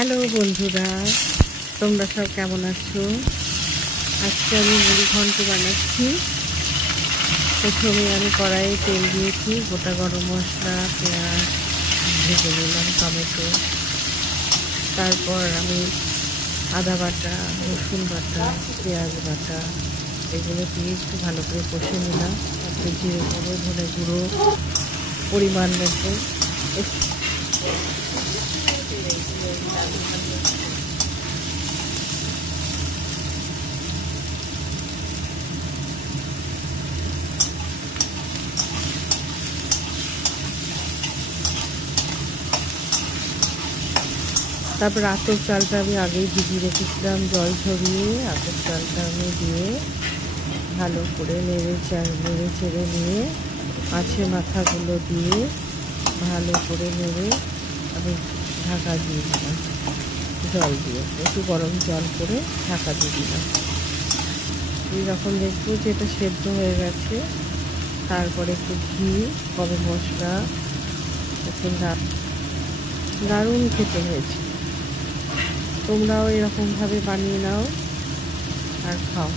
Hello বন্ধুরা, তোমরা সব কেমন আছো? আজকে আমি মুড়ি ঘন্ট বানাচ্ছি। প্রথমে আমি কড়াইয়ে তেল দিয়েছি, গোটা গরম মশলা, পেঁয়াজ ভেজে নিলাম, টমেটো, তারপর আমি আদা বাটা, রসুন বাটা, পেঁয়াজ বাটা এগুলো দিয়ে একটু ভালো করে কষে নিলাম। তারপরে জিরে গুঁড়ো, ধনে গুঁড়ো পরিমাণ মতো, তারপর আতপ চালটা আমি আগেই ভিজিয়ে রেখেছিলাম, জল ঝরিয়ে আতপ চালটা আমি দিয়ে ভালো করে নেড়ে চেড়ে নিয়ে মাছের মাথাগুলো দিয়ে ভালো করে নেড়ে আমি ঢাকা দিয়ে দিলাম, জল দিয়ে একটু গরম জল করে ঢাকা দিয়ে দিলাম। এইরকম দেখবো যে এটা সেদ্ধ হয়ে গেছে। তারপরে একটু ঘি, গরম মশলা, এখন দারুণ খেতে হয়েছে। তোমরাও এরকমভাবে বানিয়ে নাও আর খাও।